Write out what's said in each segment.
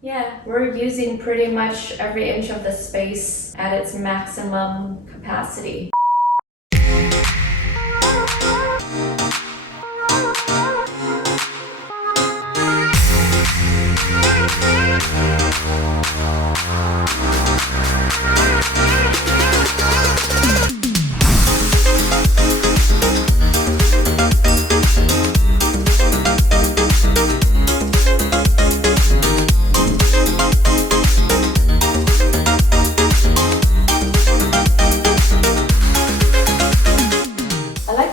Yeah, we're using pretty much every inch of the space at its maximum capacity.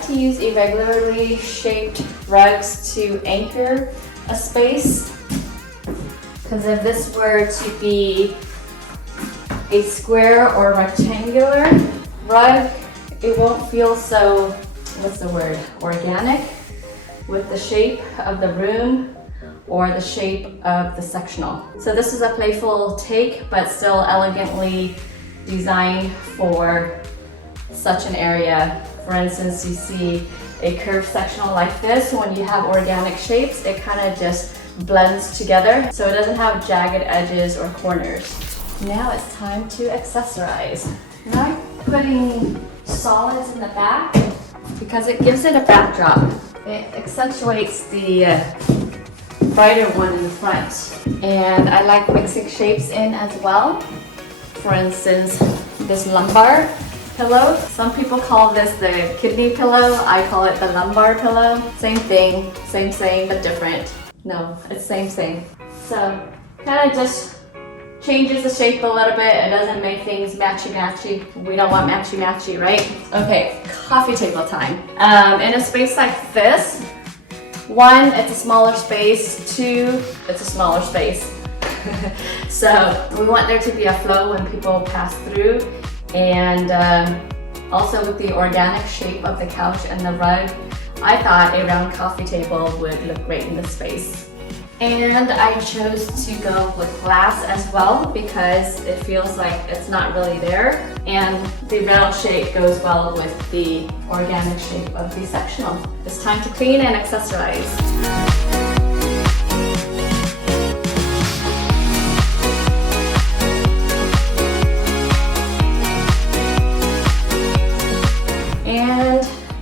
Use irregularly shaped rugs to anchor a space, because if this were to be a square or rectangular rug, it won't feel so, what's the word, organic with the shape of the room or the shape of the sectional. So this is a playful take, but still elegantly designed for such an area. For instance, you see a curved sectional like this. When you have organic shapes, it kind of just blends together, so it doesn't have jagged edges or corners. Now it's time to accessorize. And I'm putting solids in the back because it gives it a backdrop. It accentuates the brighter one in the front. And I like mixing shapes in as well. For instance, this lumbar pillow. Some people call this the kidney pillow. I call it the lumbar pillow. Same thing, same, but different. No, it's same. So kind of just changes the shape a little bit. It doesn't make things matchy-matchy. We don't want matchy-matchy, right? Okay, coffee table time. In a space like this, one, it's a smaller space. Two, it's a smaller space. So we want there to be a flow when people pass through. And also with the organic shape of the couch and the rug, I thought a round coffee table would look great in this space. And I chose to go with glass as well because it feels like it's not really there. And the round shape goes well with the organic shape of the sectional. It's time to clean and accessorize.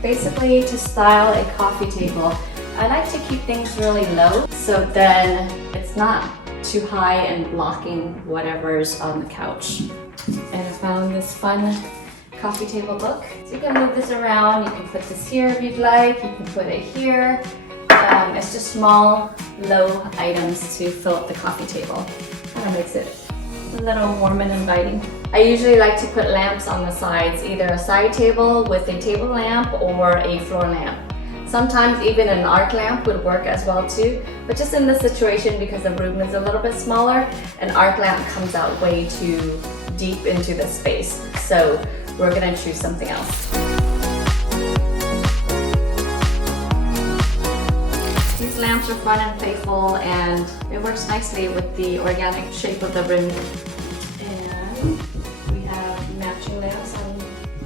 Basically, to style a coffee table, I like to keep things really low so then it's not too high and blocking whatever's on the couch. And I found this fun coffee table book. So you can move this around, you can put this here if you'd like, you can put it here. It's just small, low items to fill up the coffee table. Kind of makes it a little warm and inviting. I usually like to put lamps on the sides, either a side table with a table lamp or a floor lamp. Sometimes even an arc lamp would work as well too, but just in this situation, because the room is a little bit smaller, an arc lamp comes out way too deep into the space. So we're gonna choose something else. These lamps are fun and playful, and it works nicely with the organic shape of the room. And we have matching lamps on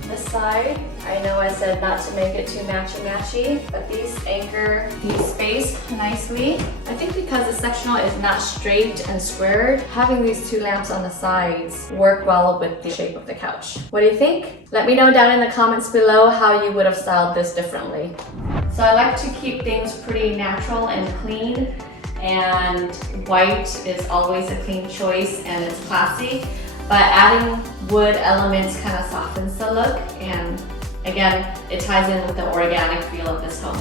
this side. I know I said not to make it too matchy-matchy, but these anchor the space nicely. I think because the sectional is not straight and squared, having these two lamps on the sides work well with the shape of the couch. What do you think? Let me know down in the comments below how you would have styled this differently. So I like to keep things pretty natural and clean, and white is always a clean choice and it's classy, but adding wood elements kind of softens the look, and again, it ties in with the organic feel of this home.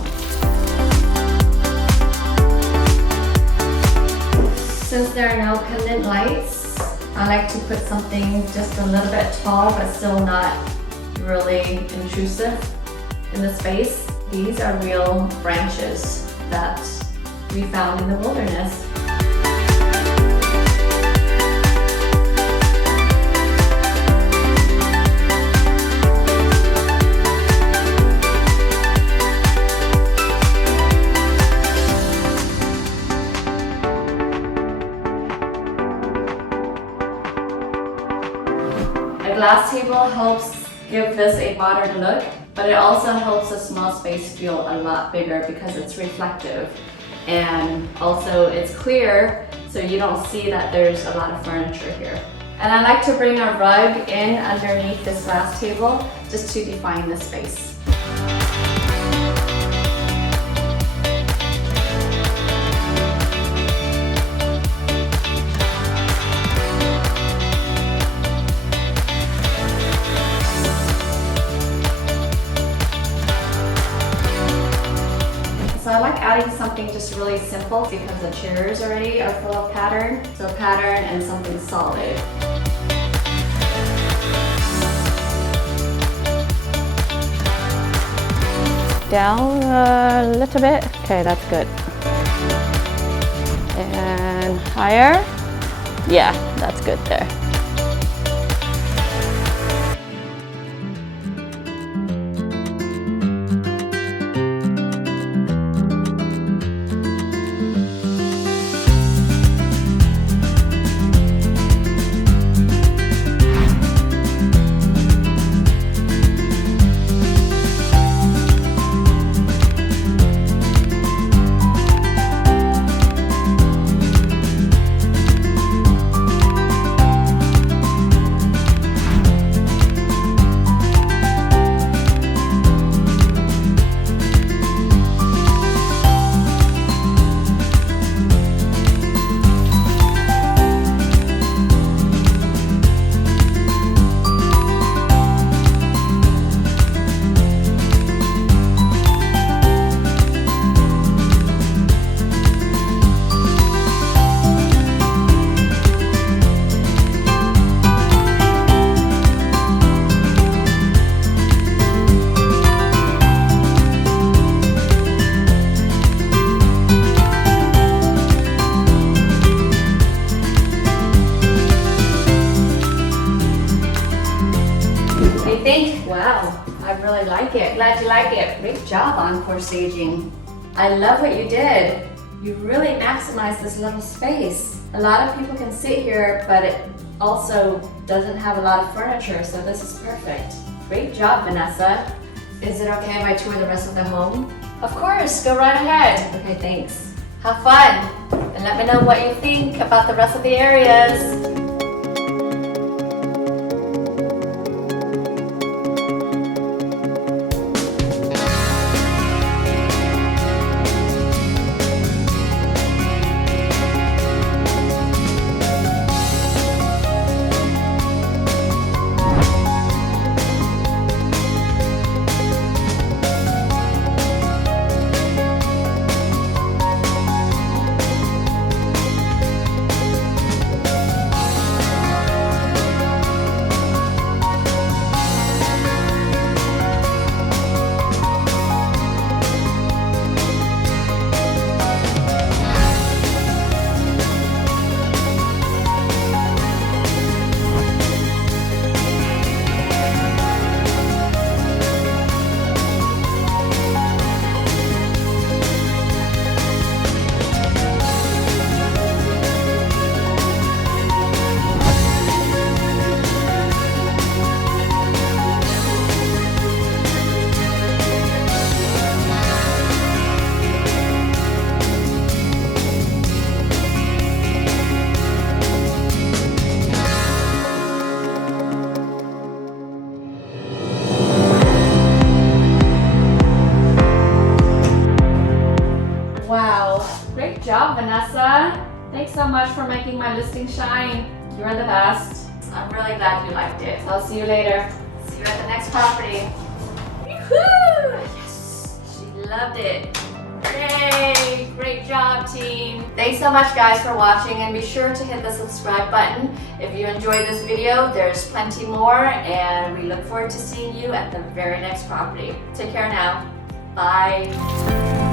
Since there are no pendant lights, I like to put something just a little bit tall but still not really intrusive in the space. These are real branches that we found in the wilderness. A glass table helps give this a modern look, but it also helps a small space feel a lot bigger because it's reflective. And also it's clear, so so you don't see that there's a lot of furniture here. And I like to bring a rug in underneath this glass table just to define the space. So I like adding something just really simple because the chairs already are full of pattern. So pattern and something solid. Down a little bit. Okay, that's good. And higher. Yeah, that's good there. Wow, I really like it. Glad you like it. Great job, Encore Staging. I love what you did. You really maximized this little space. A lot of people can sit here, but it also doesn't have a lot of furniture, so this is perfect. Great job, Vanessa. Is it okay if I tour the rest of the home? Of course, go right ahead. Okay, thanks. Have fun, and let me know what you think about the rest of the areas. Great job, Vanessa. Thanks so much for making my listing shine. You're the best. I'm really glad you liked it. I'll see you later. See you at the next property. Woohoo! Yes! She loved it. Yay! Great job, team. Thanks so much, guys, for watching, and be sure to hit the subscribe button. If you enjoyed this video, there's plenty more, and we look forward to seeing you at the very next property. Take care now. Bye.